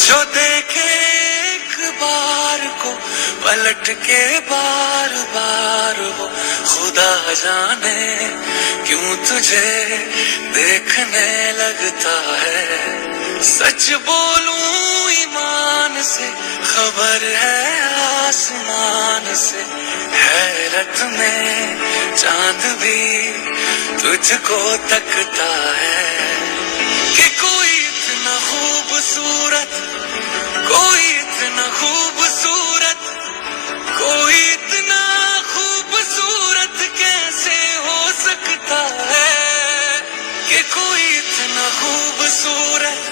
जो देखे एक बार को पलट के बार बार वो खुदा जाने क्यों तुझे देखने लगता है। सच बोलूं ईमान से खबर है आसमान से, हैरत में चांद भी तुझको तकता है कि कोई इतना खूबसूरत, कोई इतना खूबसूरत, कोई इतना खूबसूरत कैसे हो सकता है कि कोई इतना खूबसूरत